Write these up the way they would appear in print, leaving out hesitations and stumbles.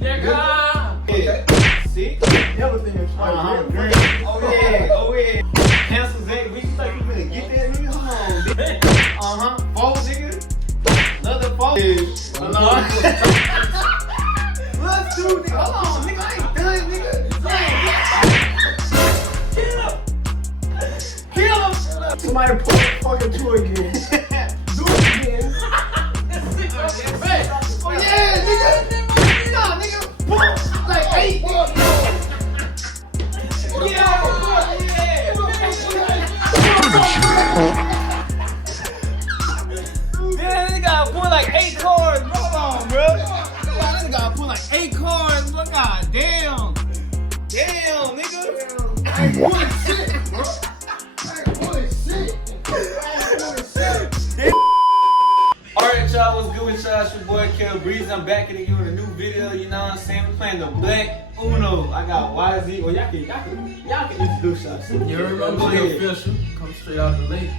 Nigga. Okay. See? Everything is Oh yeah, oh yeah. Cancel Zach, we thought you gonna get that nigga. Come on, bitch. Four nigga. Another four. Let's do nigga. Hold on, nigga. I ain't done, nigga. Kill him. Somebody pull fucking two again. Do it again. Oh yeah, nigga. Nah, nigga. Like 8. Yeah, they gotta pull like 8 cards. Hold on, bro. They gotta pull like 8 cards. Look, god damn. Damn, nigga. I ain't pulling shit, bro. I ain't pulling shit. Alright, y'all, what's good with y'all? It's your boy KellBreezy. I'm back at you with a new video, you know what I'm saying? We're playing the Black Uno. I got YZ. Well, y'all can introduce yourself. You remember the official? Come straight out the lake.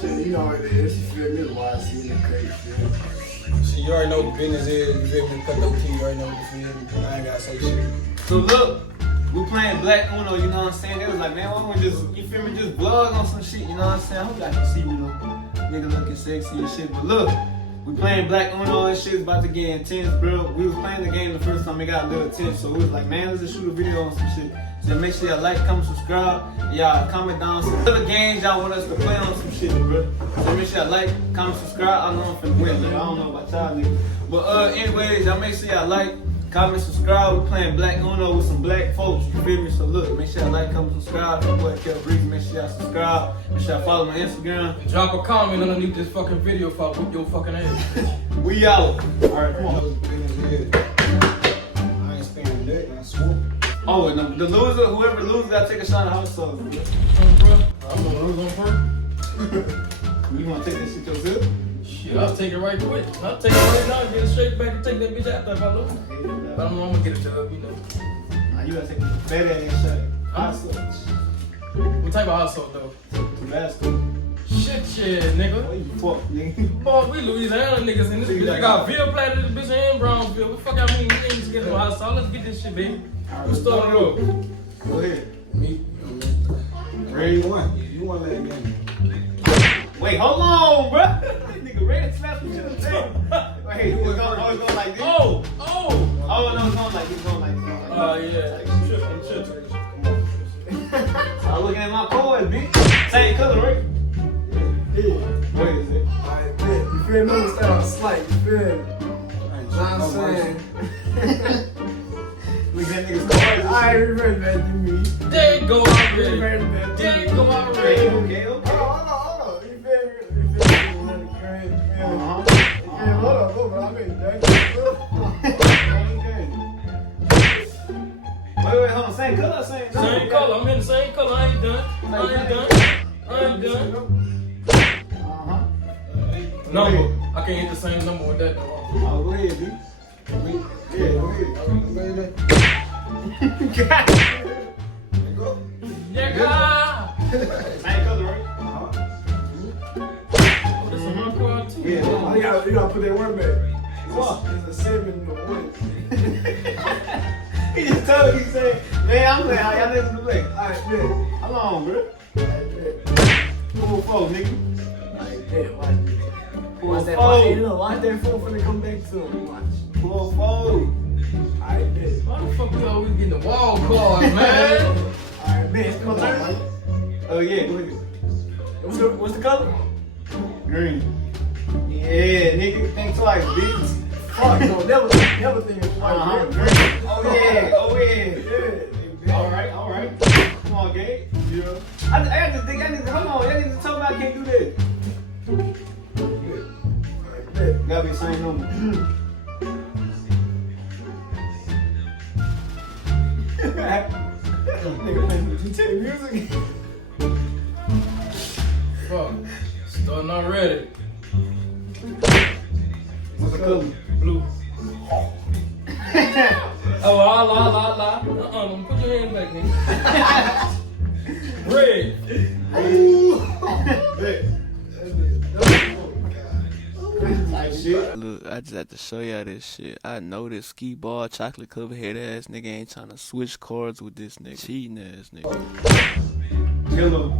Shit, you know what it is. You feel me? Why I see in the crate, shit. Shit, you already know what the business is. You feel me? Cut no key, you already know what you feel me. I ain't gotta say shit. So look, we playing Black Uno, you know what I'm saying? They was like, man, why don't we just, you feel me, just vlog on some shit, you know what I'm saying? I hope y'all can see me though. Nigga looking sexy and shit, but look, we playing Black Uno and shit's about to get intense, bro. We was playing the game the first time, it got a little tense, so we was like, man, let's just shoot a video on some shit. So make sure y'all like, comment, subscribe, y'all comment down some other games y'all want us to play on some shit, bro. So make sure y'all like, comment, subscribe. I know I'm finna win, but I don't know about y'all niggas. But anyways, y'all make sure y'all like, comment, subscribe. We're playing Black Uno with some black folks, you feel me? So look, make sure y'all like, comment, subscribe. My boy KellBreezy, make sure y'all subscribe. Make sure y'all follow my Instagram. Drop a comment underneath this fucking video if I whoop your fucking ass. We out. Alright, come on. I ain't sparing that, I swoop. Oh, and the loser, whoever loses, gotta take a shot of hot sauce. Bro, I'm gonna lose on first. You wanna take this shit yourself? Shit, I'll take it right quick. I'll take it right now and get it straight back and take that bitch after if I lose. But I'm gonna get it to her, you know. Nah, you gotta take the fat ass shot. Hot sauce. What type of hot sauce though? Tabasco. Shit, nigga. What you fuck, nigga? Boy, we Louisiana niggas in this bitch. I got Ville Platte in this bitch and Brownsville. What the fuck I mean? We ain't just get no hot sauce. Let's get this shit, baby. Who started off? Go ahead. Me? Ready? You want that game? Wait, hold on, bro. Nigga, ready to slap some shit on the table. Wait, it's going like this? Oh, Oh, no, it's going like this. yeah. I'm tripping. I'm looking at my cards, bitch. Same color, right? Yeah. What is it? Alright, bet. You feel me? Let's start off slight. You feel me? John saying. Look at that nigga's cards. Alright, we ready, man. You me. There you go We already. ready, man. There you go already. Okay. Hold on. You feel me? You feel me? Let it crazy. Yeah, hold on. I mean, that. Wait, hold on. Same color, same Color. I'm in the same color. I ain't done. Number. I can't hit the same number with that though. Oh, go ahead, dude. Yeah, go ahead. Nigga. Same color, right? This is my card too. Yeah. You gotta put that one back. What? It's a 7 and a 1. He just told me, he said, man, I'm playing how y'all niggas play. Alright, bet. How long, bro? Alright, bet. 4-4, nigga. Alright, bet. Watch that. Watch that fool finna come back to him. Watch. 4-4. Alright, bet. Why the fuck we always getting the wall cards, man? Alright, bet. It's my turn. Oh, yeah, go ahead. What's the color? Green. Yeah, nigga, think twice, bitch. Fuck, no, never think it's white. Green. Oh, yeah. Yeah. All right. Come on, Gabe. Yeah. I got this thing, hold on, that nigga told me I can't do that. Gotta be the same number. Nigga playing GTA music. Fuck. Starting already. What's the color? Blue. Oh, la. Put your hand back, nigga. Red. Ooh. Like shit. Look, I just have to show y'all this shit. I know this ski ball, chocolate covered head ass nigga ain't trying to switch cards with this nigga. Cheating ass nigga. Hello.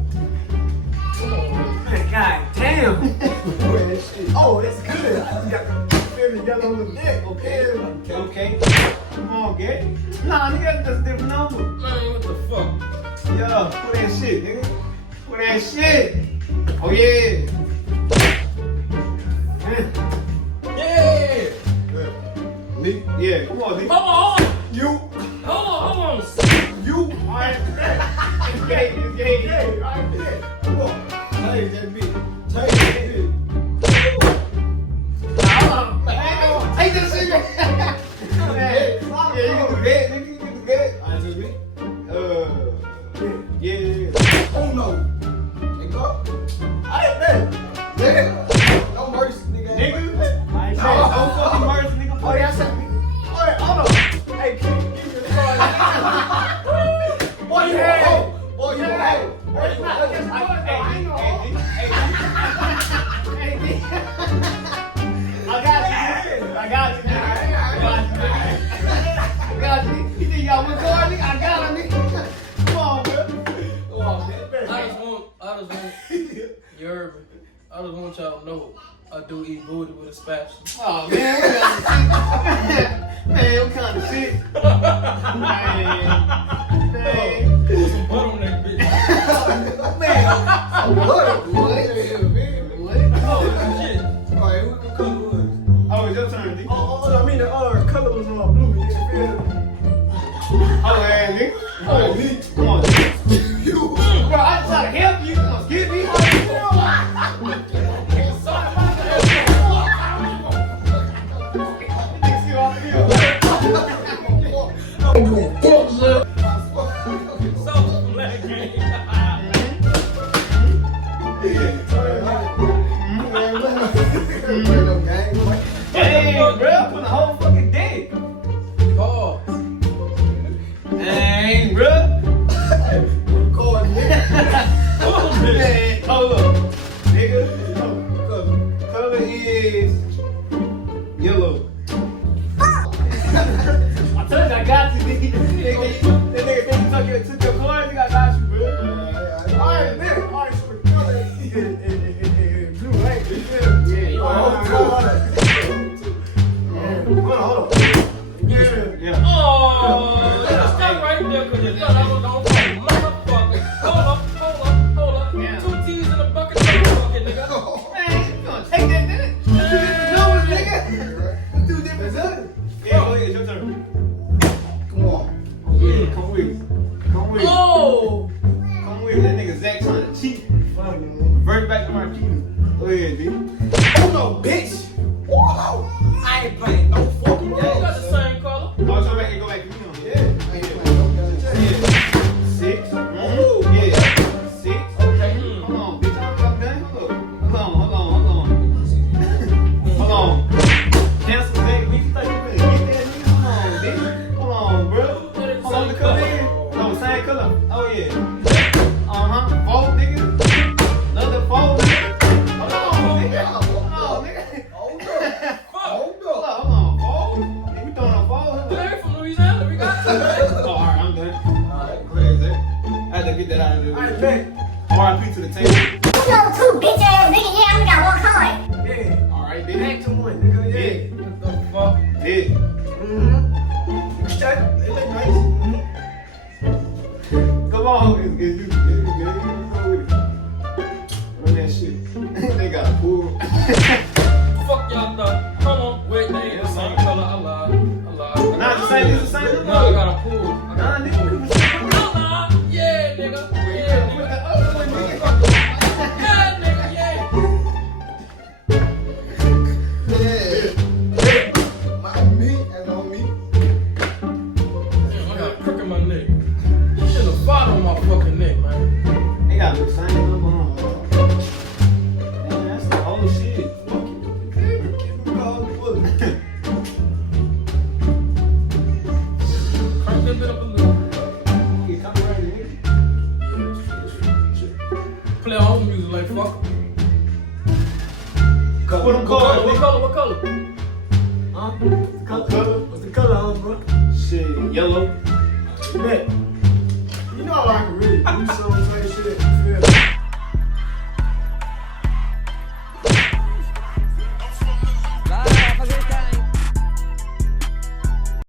Man, god damn. Oh, it's good. I just got the feeling yellow on the neck. Okay. Come on, get. Nah, nigga, that's a different number. Man, what the fuck? Yo, put that shit, nigga. Put that shit. Oh, yeah. Yeah! Lee. Yeah, come on, nigga. Hold on! You. Hold on! You. Alright. It's gay, it's gay. Hey, alright, yeah. Come on. Take that bitch. Take that bitch. Take this shit, man. Yeah, you can do that, nigga. You can do that. Alright, so me. Yeah. Oh no. Nigga. Alright, man. Nigga. No mercy, nigga. Nigga. I ain't No, saying don't fucking mercy, nigga. Oh, yeah, I said. Alright, hold on. Hey, give me the card. Boy, you a hoe. Boy, you a hoe. Boy, you a hoe. I got you. You think y'all with card, nigga? I got him, nigga. Come on, bro. Come on, man. I just want, you heard me. I just want y'all to know I do eat booty with a spatula. Oh, man, what kind of shit? Man, what kind of shit? Man. Put some butter on that bitch. Man, what? Oh, shit. Alright, who the color was? Oh, it's your turn, nigga. Oh, I mean the color was blue. Oh, man, nigga. Oh, me. Come on, nigga. You. Bro, I just try to help you. You gonna get me? Sauce black game. Hey, bro, put the whole fucking dick. Oh, Dang, bro. Man, hold up. Nigga, color is yellow. I told you I got you, nigga. That nigga took your card, nigga, I got you, bro. Alright, man. Alright, so the color is blue, right? Yeah, you Hold on. Yeah. oh, stop right there because you thought I was gonna play. Motherfucker. Hold up. Yeah. 2 T's in a bucket, motherfucker, nigga. Man, you gonna take that, nigga? No, nigga. Two different numbers. Yeah, go ahead, your turn. Come on. Yeah, come with. Come with. Oh! Come with. That nigga Zach trying to cheat. Funny, man. Revert back to my cheating. Go ahead, D. Oh no, bitch. Whoa. I ain't playing no fucking You got games. the same color. Oh, so back and go back to me on Yeah. it. I ain't playing no games. Yeah. 6. Ooh. Yeah. 6. Okay. Hold on, bitch. I'm done. Hold on. Hold on. Cancel Zach. We thought you better get that nigga. Hold on, bitch. Hold on, bro. Hold on, the color in. No, same color. Oh, yeah. Fold, nigga. Another fold, nigga. Hold on, nigga. Hold on, nigga. Hold up. Hold Hold up. on, fold. We throwing a fold. We're from Louisiana. We got to. Oh, alright, I'm done. Alright. Go ahead, Zach. I had to get that out of there. Alright, man. R.I.P. to the table. No, two bitch ass nigga. Yeah, I only got one card. Yeah. Alright, Back bitch. to one, nigga. Yeah. Yeah. What the fuck? Yeah. Mm-hmm. They look nice. Come on, it's you. Go with it. Run that shit. They got a pool. Fuck y'all thought. Hold on. Wait, they ain't the same color. I lied. Nah, it's the same. It's the same. No, I got a pool. Nah, nigga. I lied. Yeah, nigga. Yeah, nigga. The other one, nigga. Yeah, nigga. Yeah. Me and on me. Damn, I got a crook in my neck. You should have fought on my fucking neck, man. What color? What color? Huh? Color? What's the color, bro? Shit, yellow. Bet. You know I can read.